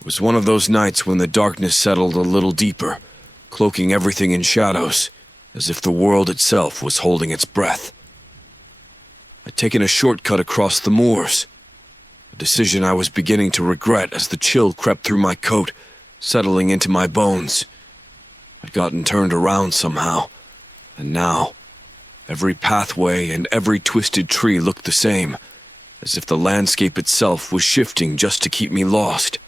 It was one of those nights when the darkness settled a little deeper, cloaking everything in shadows, as if the world itself was holding its breath. I'd taken a shortcut across the moors, a decision I was beginning to regret as the chill crept through my coat, settling into my bones. I'd gotten turned around somehow, and now, every pathway and every twisted tree looked the same, as if the landscape itself was shifting just to keep me lost.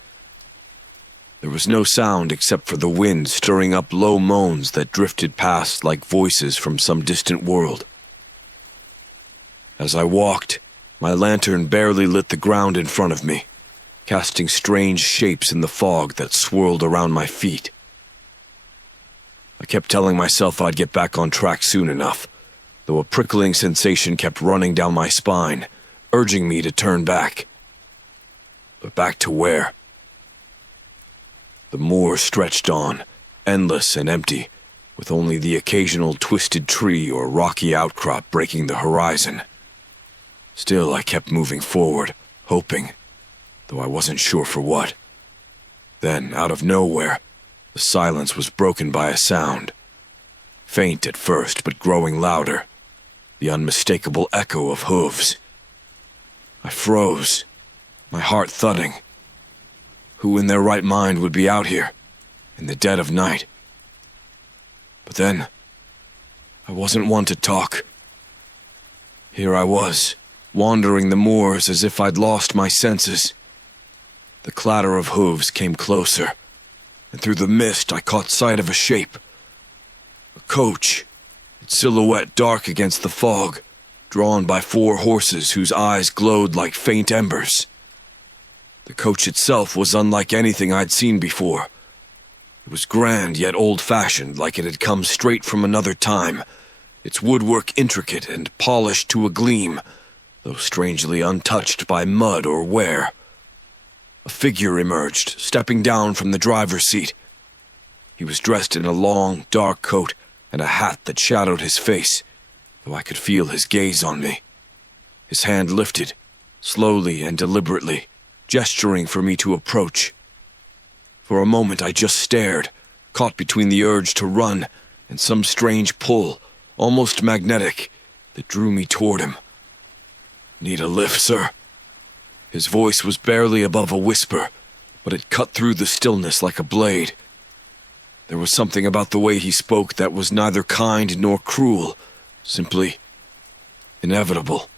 There was no sound except for the wind stirring up low moans that drifted past like voices from some distant world. As I walked, my lantern barely lit the ground in front of me, casting strange shapes in the fog that swirled around my feet. I kept telling myself I'd get back on track soon enough, though a prickling sensation kept running down my spine, urging me to turn back. But back to where? The moor stretched on, endless and empty, with only the occasional twisted tree or rocky outcrop breaking the horizon. Still, I kept moving forward, hoping, though I wasn't sure for what. Then, out of nowhere, the silence was broken by a sound. Faint at first, but growing louder. The unmistakable echo of hooves. I froze, my heart thudding. Who in their right mind would be out here, in the dead of night? But then, I wasn't one to talk. Here I was, wandering the moors as if I'd lost my senses. The clatter of hooves came closer, and through the mist I caught sight of a shape. A coach, its silhouette dark against the fog, drawn by 4 horses whose eyes glowed like faint embers. The coach itself was unlike anything I'd seen before. It was grand yet old-fashioned, like it had come straight from another time, its woodwork intricate and polished to a gleam, though strangely untouched by mud or wear. A figure emerged, stepping down from the driver's seat. He was dressed in a long, dark coat and a hat that shadowed his face, though I could feel his gaze on me. His hand lifted, slowly and deliberately, gesturing for me to approach. For a moment I just stared, caught between the urge to run and some strange pull, almost magnetic, that drew me toward him. "Need a lift, sir?" His voice was barely above a whisper, but it cut through the stillness like a blade. There was something about the way he spoke that was neither kind nor cruel, simply inevitable.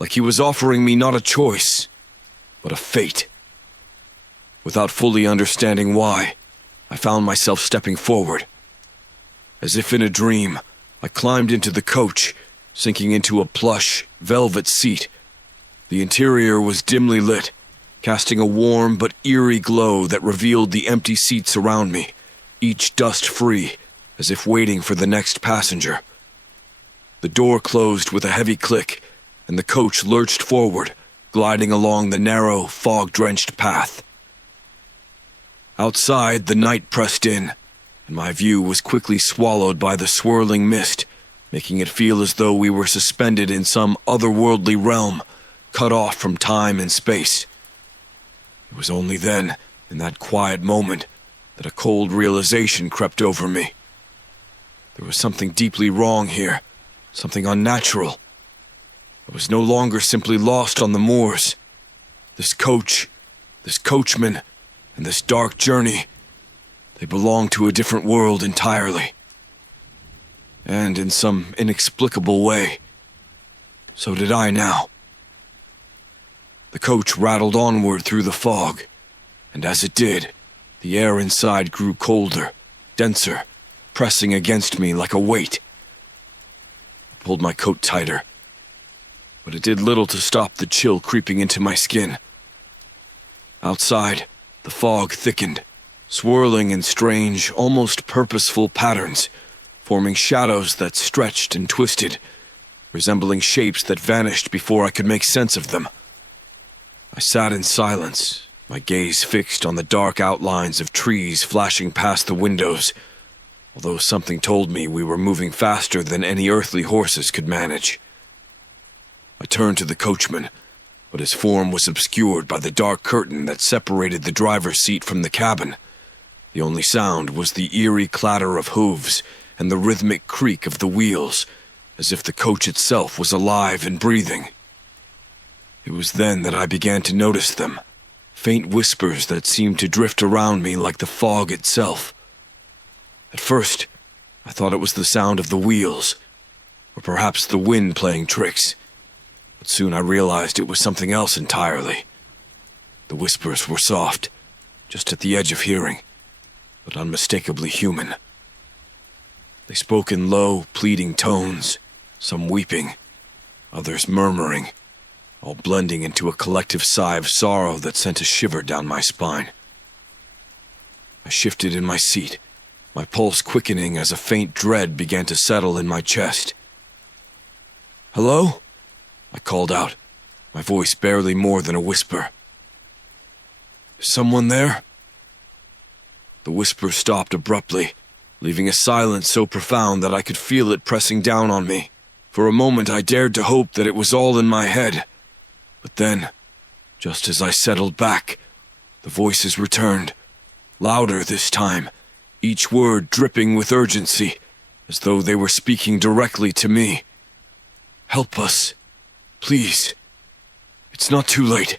Like he was offering me not a choice, but a fate. Without fully understanding why, I found myself stepping forward. As if in a dream, I climbed into the coach, sinking into a plush, velvet seat. The interior was dimly lit, casting a warm but eerie glow that revealed the empty seats around me, each dust-free, as if waiting for the next passenger. The door closed with a heavy click, and the coach lurched forward, gliding along the narrow, fog-drenched path. Outside, the night pressed in, and my view was quickly swallowed by the swirling mist, making it feel as though we were suspended in some otherworldly realm, cut off from time and space. It was only then, in that quiet moment, that a cold realization crept over me. There was something deeply wrong here, something unnatural. I was no longer simply lost on the moors. This coach, this coachman, and this dark journey, they belonged to a different world entirely. And in some inexplicable way, so did I now. The coach rattled onward through the fog, and as it did, the air inside grew colder, denser, pressing against me like a weight. I pulled my coat tighter, but it did little to stop the chill creeping into my skin. Outside, the fog thickened, swirling in strange, almost purposeful patterns, forming shadows that stretched and twisted, resembling shapes that vanished before I could make sense of them. I sat in silence, my gaze fixed on the dark outlines of trees flashing past the windows, although something told me we were moving faster than any earthly horses could manage. I turned to the coachman, but his form was obscured by the dark curtain that separated the driver's seat from the cabin. The only sound was the eerie clatter of hooves and the rhythmic creak of the wheels, as if the coach itself was alive and breathing. It was then that I began to notice them, faint whispers that seemed to drift around me like the fog itself. At first, I thought it was the sound of the wheels, or perhaps the wind playing tricks, but soon I realized it was something else entirely. The whispers were soft, just at the edge of hearing, but unmistakably human. They spoke in low, pleading tones, some weeping, others murmuring, all blending into a collective sigh of sorrow that sent a shiver down my spine. I shifted in my seat, my pulse quickening as a faint dread began to settle in my chest. "Hello?" I called out, my voice barely more than a whisper. "Is someone there?" The whisper stopped abruptly, leaving a silence so profound that I could feel it pressing down on me. For a moment I dared to hope that it was all in my head. But then, just as I settled back, the voices returned, louder this time, each word dripping with urgency, as though they were speaking directly to me. "Help us. Please. It's not too late."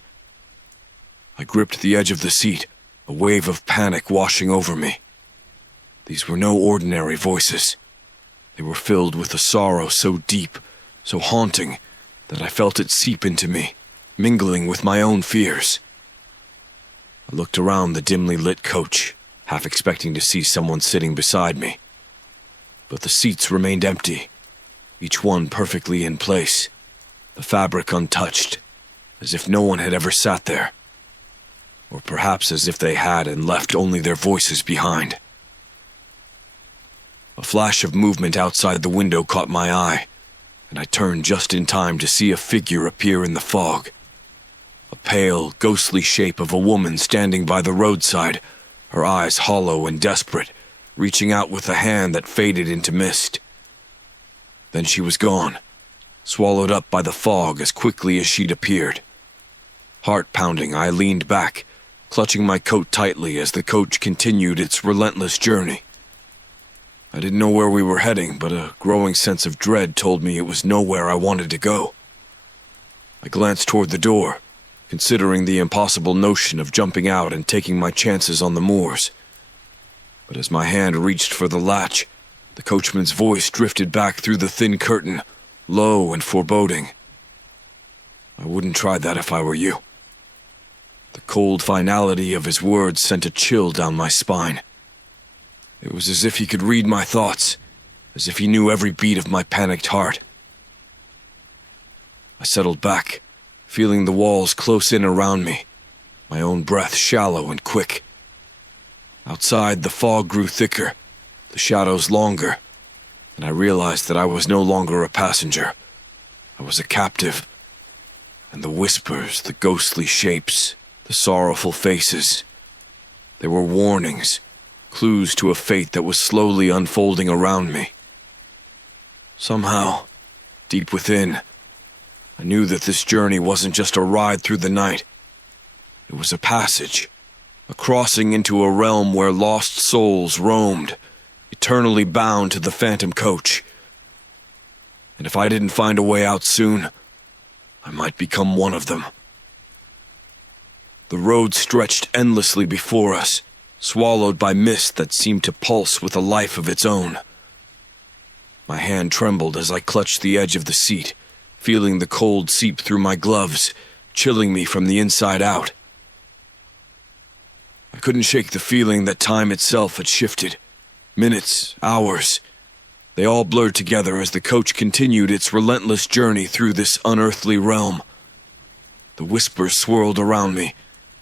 I gripped the edge of the seat, a wave of panic washing over me. These were no ordinary voices. They were filled with a sorrow so deep, so haunting, that I felt it seep into me, mingling with my own fears. I looked around the dimly lit coach, half expecting to see someone sitting beside me. But the seats remained empty, each one perfectly in place, the fabric untouched, as if no one had ever sat there. Or perhaps as if they had and left only their voices behind. A flash of movement outside the window caught my eye, and I turned just in time to see a figure appear in the fog. A pale, ghostly shape of a woman standing by the roadside, her eyes hollow and desperate, reaching out with a hand that faded into mist. Then she was gone, swallowed up by the fog as quickly as she'd appeared. Heart pounding, I leaned back, clutching my coat tightly as the coach continued its relentless journey. I didn't know where we were heading, but a growing sense of dread told me it was nowhere I wanted to go. I glanced toward the door, considering the impossible notion of jumping out and taking my chances on the moors. But as my hand reached for the latch, the coachman's voice drifted back through the thin curtain, low and foreboding. "I wouldn't try that if I were you." The cold finality of his words sent a chill down my spine. It was as if he could read my thoughts, as if he knew every beat of my panicked heart. I settled back, feeling the walls close in around me, my own breath shallow and quick. Outside, the fog grew thicker, the shadows longer, and I realized that I was no longer a passenger. I was a captive, and the whispers, the ghostly shapes, the sorrowful faces, they were warnings, clues to a fate that was slowly unfolding around me. Somehow, deep within, I knew that this journey wasn't just a ride through the night. It was a passage, a crossing into a realm where lost souls roamed, eternally bound to the phantom coach. And if I didn't find a way out soon, I might become one of them. The road stretched endlessly before us, swallowed by mist that seemed to pulse with a life of its own. My hand trembled as I clutched the edge of the seat, feeling the cold seep through my gloves, chilling me from the inside out. I couldn't shake the feeling that time itself had shifted. Minutes, hours, they all blurred together as the coach continued its relentless journey through this unearthly realm. The whispers swirled around me,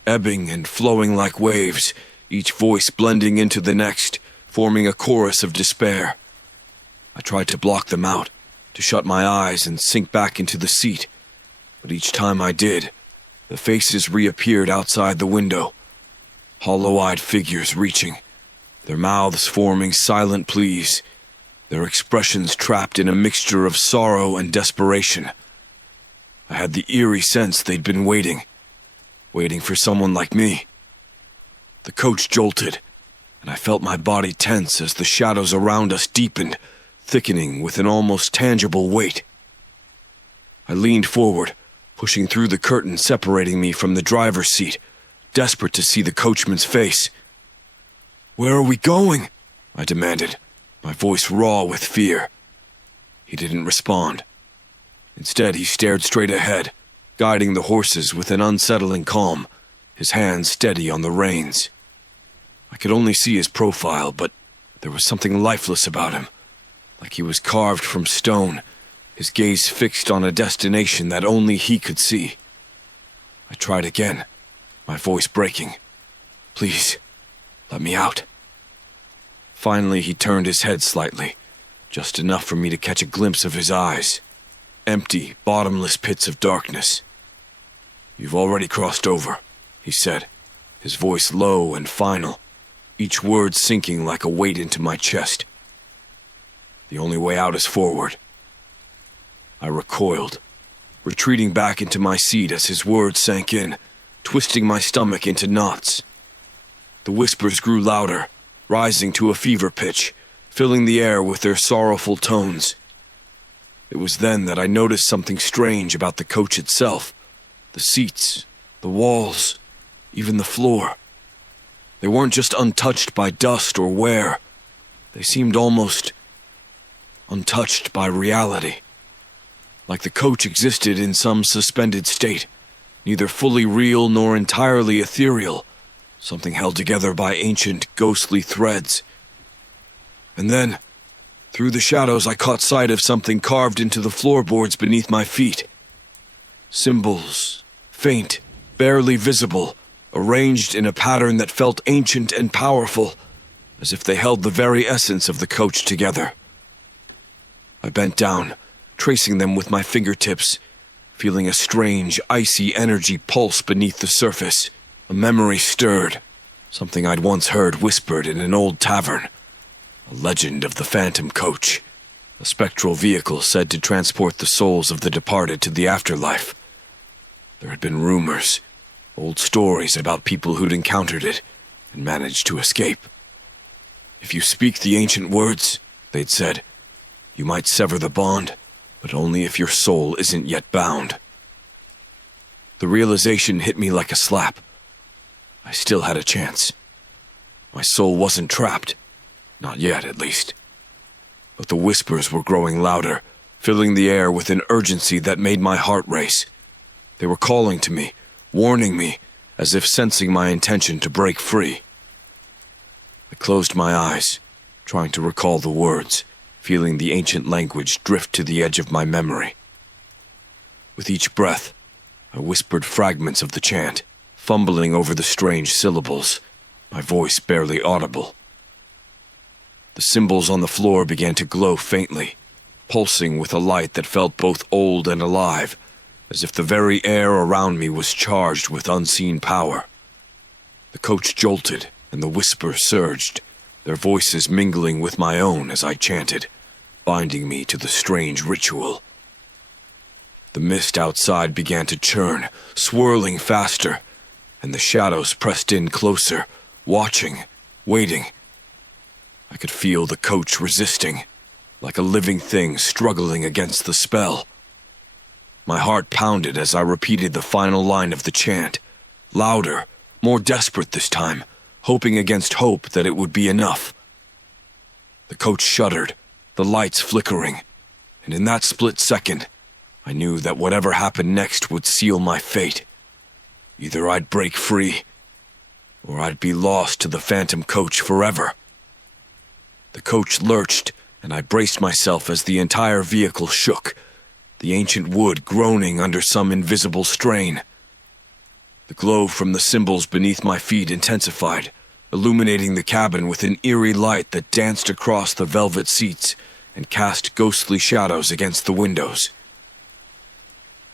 ebbing and flowing like waves, each voice blending into the next, forming a chorus of despair. I tried to block them out, to shut my eyes and sink back into the seat, but each time I did, the faces reappeared outside the window, hollow-eyed figures reaching, their mouths forming silent pleas, their expressions trapped in a mixture of sorrow and desperation. I had the eerie sense they'd been waiting for someone like me. The coach jolted, and I felt my body tense as the shadows around us deepened, thickening with an almost tangible weight. I leaned forward, pushing through the curtain separating me from the driver's seat, desperate to see the coachman's face. "Where are we going?" I demanded, my voice raw with fear. He didn't respond. Instead, he stared straight ahead, guiding the horses with an unsettling calm, his hands steady on the reins. I could only see his profile, but there was something lifeless about him, like he was carved from stone, his gaze fixed on a destination that only he could see. I tried again, my voice breaking. "Please, let me out." Finally, he turned his head slightly, just enough for me to catch a glimpse of his eyes. Empty, bottomless pits of darkness. "You've already crossed over," he said, his voice low and final, each word sinking like a weight into my chest. "The only way out is forward." I recoiled, retreating back into my seat as his words sank in, twisting my stomach into knots. The whispers grew louder, rising to a fever pitch, filling the air with their sorrowful tones. It was then that I noticed something strange about the coach itself. The seats, the walls, even the floor. They weren't just untouched by dust or wear. They seemed almost untouched by reality. Like the coach existed in some suspended state, neither fully real nor entirely ethereal, something held together by ancient, ghostly threads. And then, through the shadows, I caught sight of something carved into the floorboards beneath my feet. Symbols, faint, barely visible, arranged in a pattern that felt ancient and powerful, as if they held the very essence of the coach together. I bent down, tracing them with my fingertips, feeling a strange, icy energy pulse beneath the surface. A memory stirred, something I'd once heard whispered in an old tavern. A legend of the phantom coach, a spectral vehicle said to transport the souls of the departed to the afterlife. There had been rumors, old stories about people who'd encountered it and managed to escape. "If you speak the ancient words," they'd said, "you might sever the bond, but only if your soul isn't yet bound." The realization hit me like a slap. I still had a chance. My soul wasn't trapped. Not yet, at least. But the whispers were growing louder, filling the air with an urgency that made my heart race. They were calling to me, warning me, as if sensing my intention to break free. I closed my eyes, trying to recall the words, feeling the ancient language drift to the edge of my memory. With each breath, I whispered fragments of the chant, fumbling over the strange syllables, my voice barely audible. The symbols on the floor began to glow faintly, pulsing with a light that felt both old and alive, as if the very air around me was charged with unseen power. The coach jolted, and the whispers surged, their voices mingling with my own as I chanted, binding me to the strange ritual. The mist outside began to churn, swirling faster, and the shadows pressed in closer, watching, waiting. I could feel the coach resisting, like a living thing struggling against the spell. My heart pounded as I repeated the final line of the chant, louder, more desperate this time, hoping against hope that it would be enough. The coach shuddered, the lights flickering, and in that split second, I knew that whatever happened next would seal my fate. Either I'd break free, or I'd be lost to the phantom coach forever. The coach lurched, and I braced myself as the entire vehicle shook, the ancient wood groaning under some invisible strain. The glow from the symbols beneath my feet intensified, illuminating the cabin with an eerie light that danced across the velvet seats and cast ghostly shadows against the windows.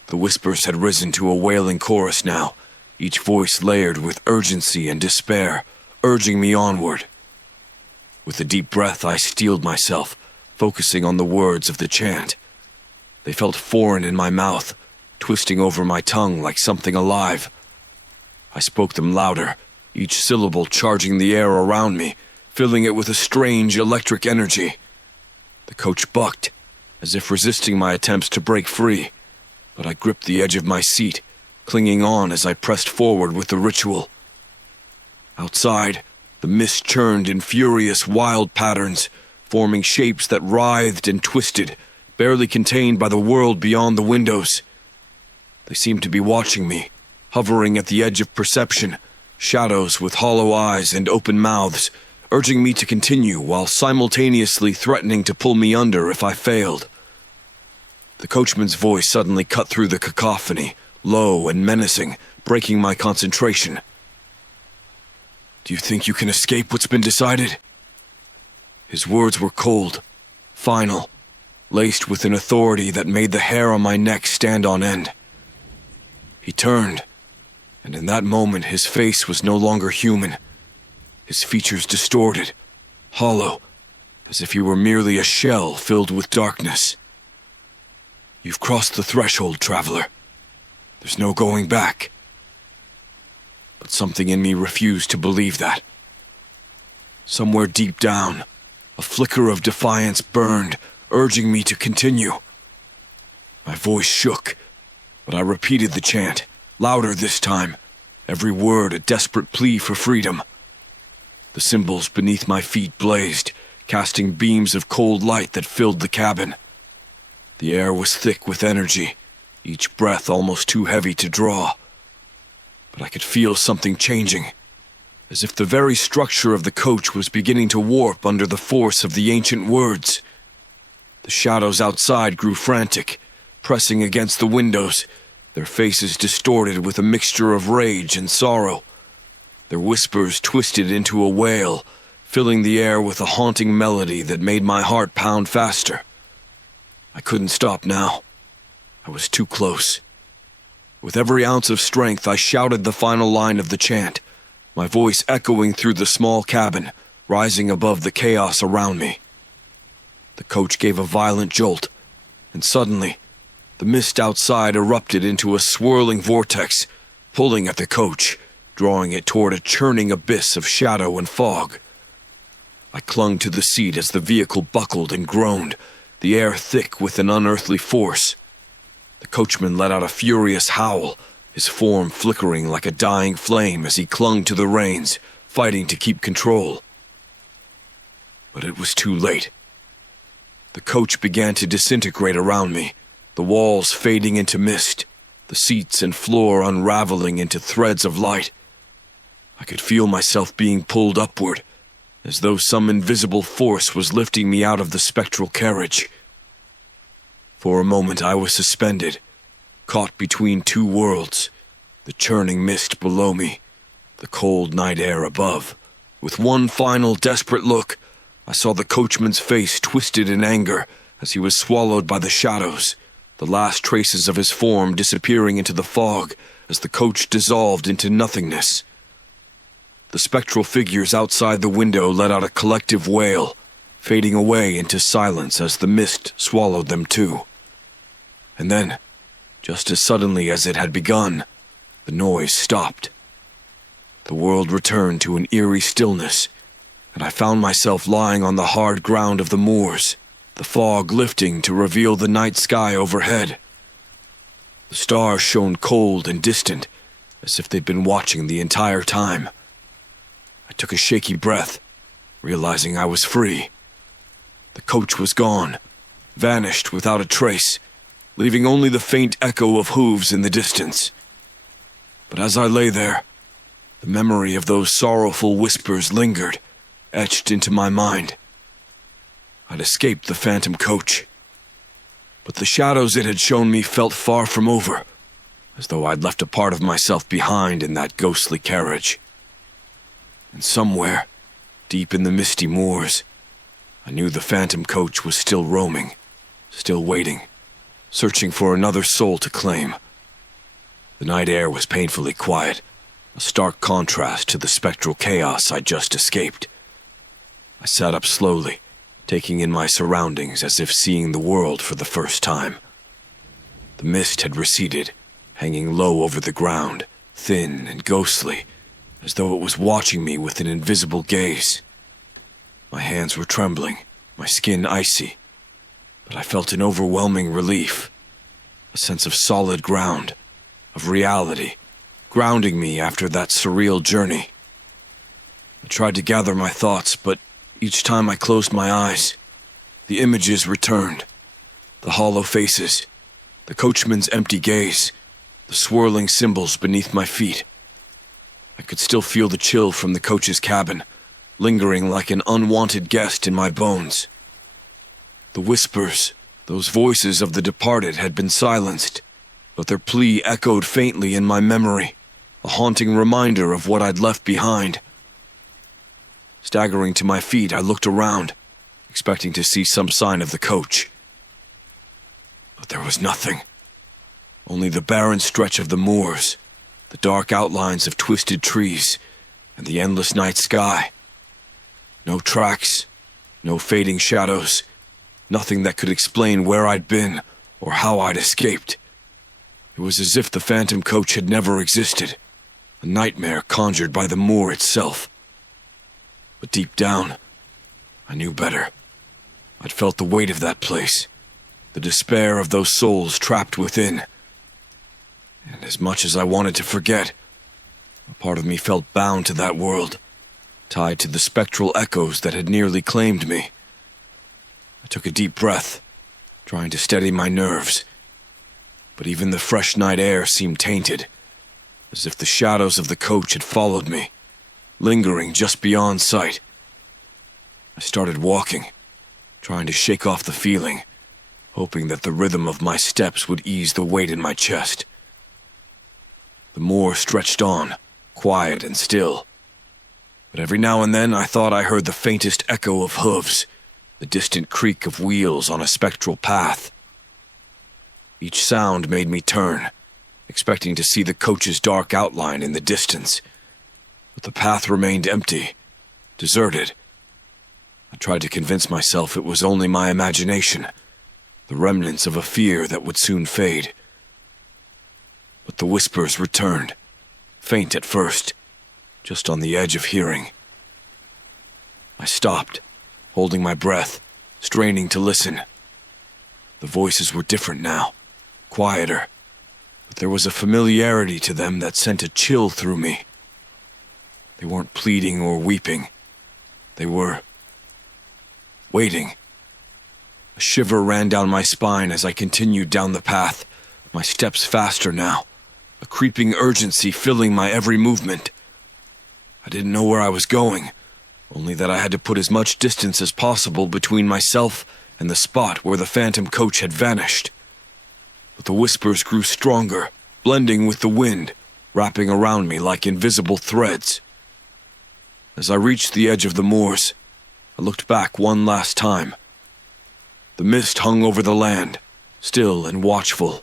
The whispers had risen to a wailing chorus now, each voice layered with urgency and despair, urging me onward. With a deep breath, I steeled myself, focusing on the words of the chant. They felt foreign in my mouth, twisting over my tongue like something alive. I spoke them louder, each syllable charging the air around me, filling it with a strange electric energy. The coach bucked, as if resisting my attempts to break free, but I gripped the edge of my seat, clinging on as I pressed forward with the ritual. Outside, the mist churned in furious, wild patterns, forming shapes that writhed and twisted, barely contained by the world beyond the windows. They seemed to be watching me, hovering at the edge of perception, shadows with hollow eyes and open mouths, urging me to continue while simultaneously threatening to pull me under if I failed. The coachman's voice suddenly cut through the cacophony, low and menacing, breaking my concentration. "Do you think you can escape what's been decided?" His words were cold, final, laced with an authority that made the hair on my neck stand on end. He turned, and in that moment his face was no longer human, his features distorted, hollow, as if he were merely a shell filled with darkness. "You've crossed the threshold, traveler. There's no going back." But something in me refused to believe that. Somewhere deep down, a flicker of defiance burned, urging me to continue. My voice shook, but I repeated the chant, louder this time, every word a desperate plea for freedom. The symbols beneath my feet blazed, casting beams of cold light that filled the cabin. The air was thick with energy, each breath almost too heavy to draw. But I could feel something changing, as if the very structure of the coach was beginning to warp under the force of the ancient words. The shadows outside grew frantic, pressing against the windows, their faces distorted with a mixture of rage and sorrow. Their whispers twisted into a wail, filling the air with a haunting melody that made my heart pound faster. I couldn't stop now. I was too close. With every ounce of strength, I shouted the final line of the chant, my voice echoing through the small cabin, rising above the chaos around me. The coach gave a violent jolt, and suddenly, the mist outside erupted into a swirling vortex, pulling at the coach, drawing it toward a churning abyss of shadow and fog. I clung to the seat as the vehicle buckled and groaned, the air thick with an unearthly force. The coachman let out a furious howl, his form flickering like a dying flame as he clung to the reins, fighting to keep control. But it was too late. The coach began to disintegrate around me, the walls fading into mist, the seats and floor unraveling into threads of light. I could feel myself being pulled upward, as though some invisible force was lifting me out of the spectral carriage. For a moment I was suspended, caught between two worlds, the churning mist below me, the cold night air above. With one final desperate look, I saw the coachman's face twisted in anger as he was swallowed by the shadows, the last traces of his form disappearing into the fog as the coach dissolved into nothingness. The spectral figures outside the window let out a collective wail, fading away into silence as the mist swallowed them too. And then, just as suddenly as it had begun, the noise stopped. The world returned to an eerie stillness, and I found myself lying on the hard ground of the moors, the fog lifting to reveal the night sky overhead. The stars shone cold and distant, as if they'd been watching the entire time. I took a shaky breath, realizing I was free. The coach was gone, vanished without a trace, leaving only the faint echo of hooves in the distance. But as I lay there, the memory of those sorrowful whispers lingered, etched into my mind. I'd escaped the phantom coach, but the shadows it had shown me felt far from over, as though I'd left a part of myself behind in that ghostly carriage. And somewhere, deep in the misty moors, I knew the phantom coach was still roaming, still waiting, searching for another soul to claim. The night air was painfully quiet, a stark contrast to the spectral chaos I'd just escaped. I sat up slowly, taking in my surroundings as if seeing the world for the first time. The mist had receded, hanging low over the ground, thin and ghostly, as though it was watching me with an invisible gaze. My hands were trembling, my skin icy, but I felt an overwhelming relief, a sense of solid ground, of reality, grounding me after that surreal journey. I tried to gather my thoughts, but each time I closed my eyes, the images returned. The hollow faces, the coachman's empty gaze, the swirling symbols beneath my feet. I could still feel the chill from the coach's cabin, lingering like an unwanted guest in my bones. The whispers, those voices of the departed, had been silenced, but their plea echoed faintly in my memory, a haunting reminder of what I'd left behind. Staggering to my feet, I looked around, expecting to see some sign of the coach. But there was nothing. Only the barren stretch of the moors, the dark outlines of twisted trees, and the endless night sky. No tracks, no fading shadows, nothing that could explain where I'd been or how I'd escaped. It was as if the phantom coach had never existed, a nightmare conjured by the moor itself. But deep down, I knew better. I'd felt the weight of that place, the despair of those souls trapped within. And as much as I wanted to forget, a part of me felt bound to that world, tied to the spectral echoes that had nearly claimed me. I took a deep breath, trying to steady my nerves. But even the fresh night air seemed tainted, as if the shadows of the coach had followed me, lingering just beyond sight. I started walking, trying to shake off the feeling, hoping that the rhythm of my steps would ease the weight in my chest. The moor stretched on, quiet and still. But every now and then I thought I heard the faintest echo of hooves, the distant creak of wheels on a spectral path. Each sound made me turn, expecting to see the coach's dark outline in the distance. But the path remained empty, deserted. I tried to convince myself it was only my imagination, the remnants of a fear that would soon fade. But the whispers returned, faint at first, just on the edge of hearing. I stopped, holding my breath, straining to listen. The voices were different now, quieter, but there was a familiarity to them that sent a chill through me. They weren't pleading or weeping. They were waiting. A shiver ran down my spine as I continued down the path, my steps faster now, a creeping urgency filling my every movement. I didn't know where I was going, only that I had to put as much distance as possible between myself and the spot where the phantom coach had vanished. But the whispers grew stronger, blending with the wind, wrapping around me like invisible threads. As I reached the edge of the moors, I looked back one last time. The mist hung over the land, still and watchful,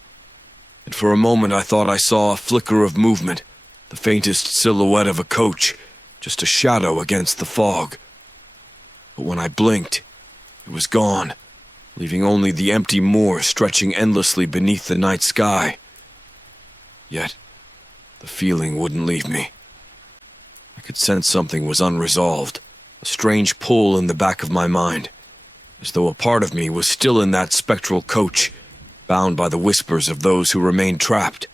and for a moment I thought I saw a flicker of movement, the faintest silhouette of a coach, just a shadow against the fog. But when I blinked, it was gone, leaving only the empty moor stretching endlessly beneath the night sky. Yet, the feeling wouldn't leave me. I could sense something was unresolved, a strange pull in the back of my mind, as though a part of me was still in that spectral coach, bound by the whispers of those who remained trapped.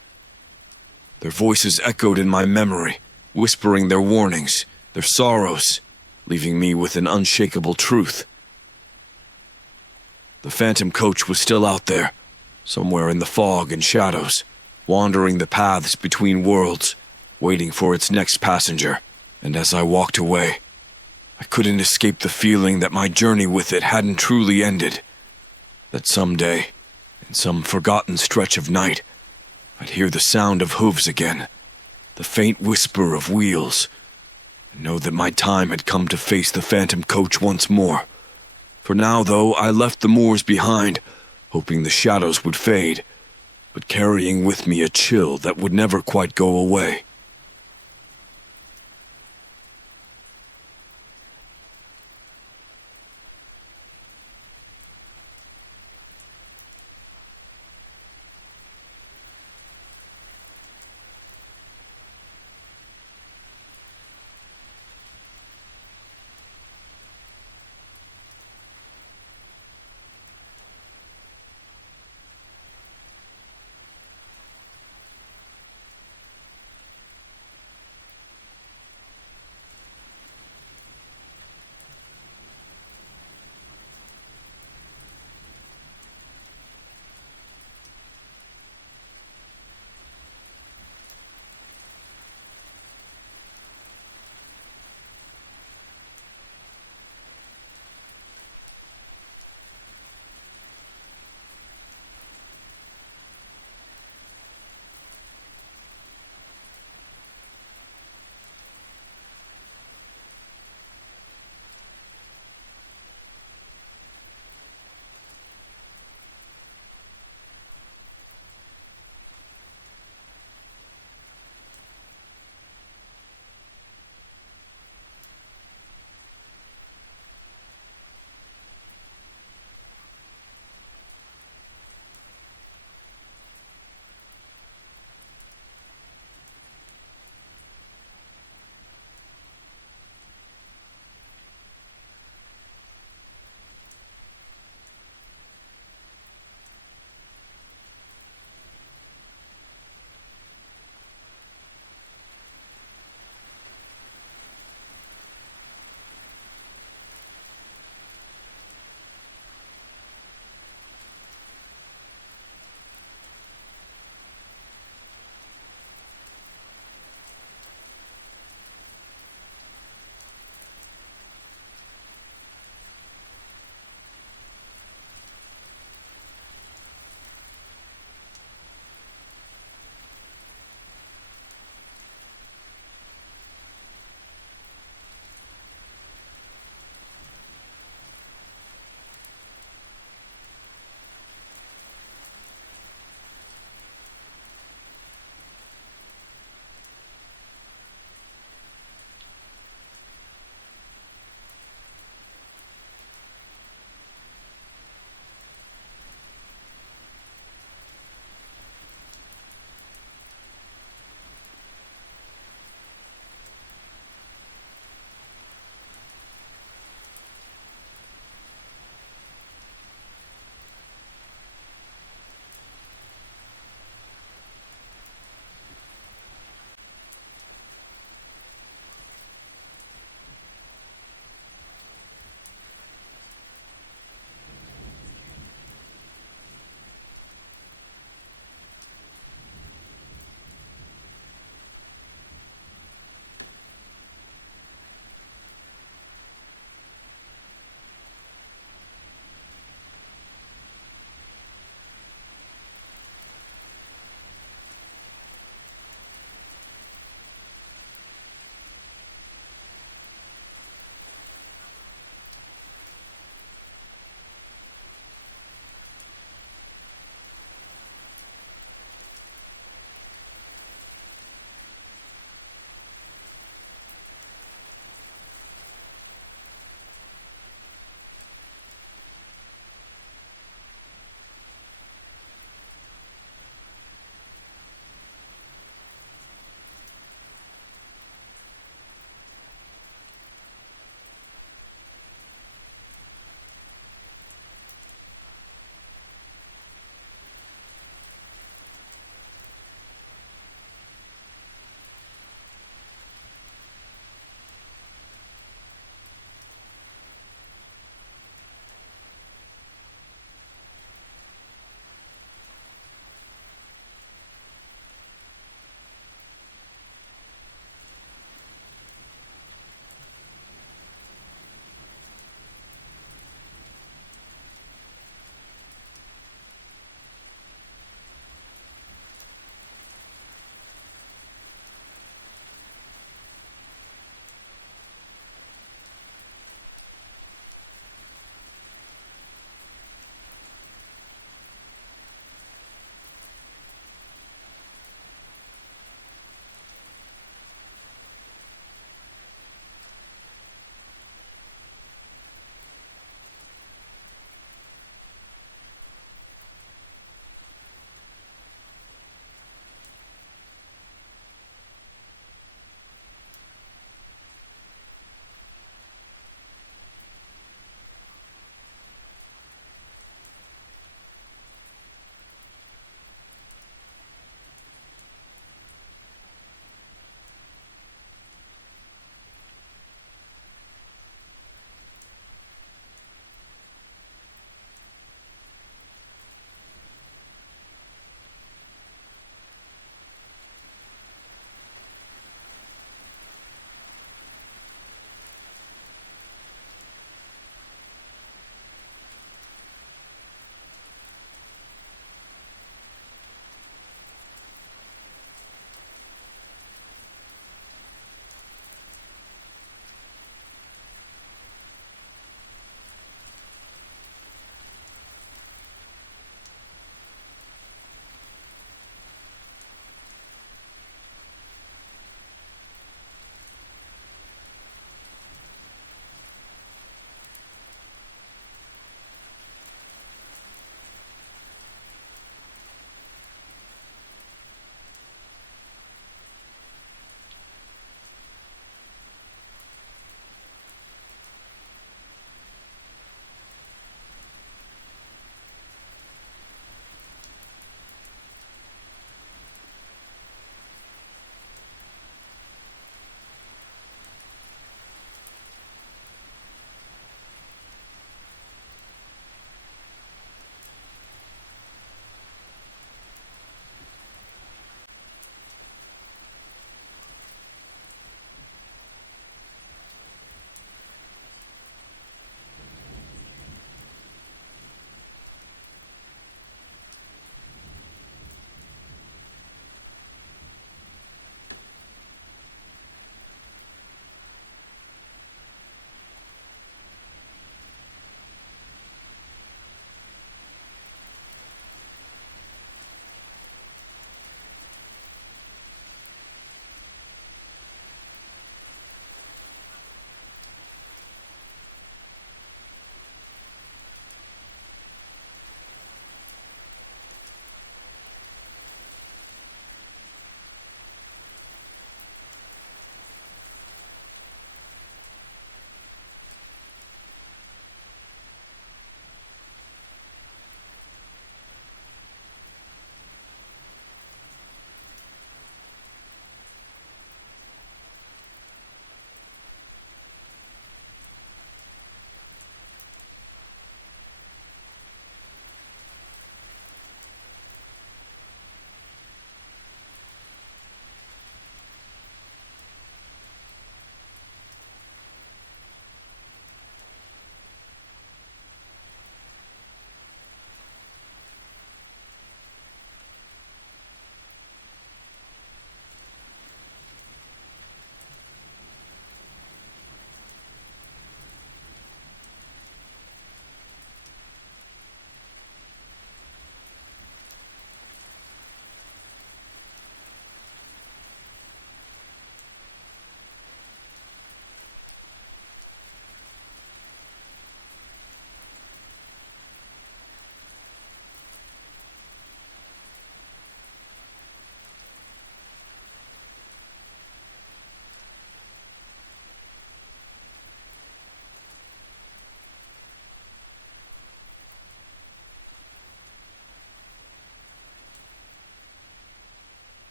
Their voices echoed in my memory, whispering their warnings, their sorrows, leaving me with an unshakable truth. The phantom coach was still out there, somewhere in the fog and shadows, wandering the paths between worlds, waiting for its next passenger. And as I walked away, I couldn't escape the feeling that my journey with it hadn't truly ended, that someday, in some forgotten stretch of night, I'd hear the sound of hooves again, the faint whisper of wheels, and know that my time had come to face the phantom coach once more. For now, though, I left the moors behind, hoping the shadows would fade, but carrying with me a chill that would never quite go away.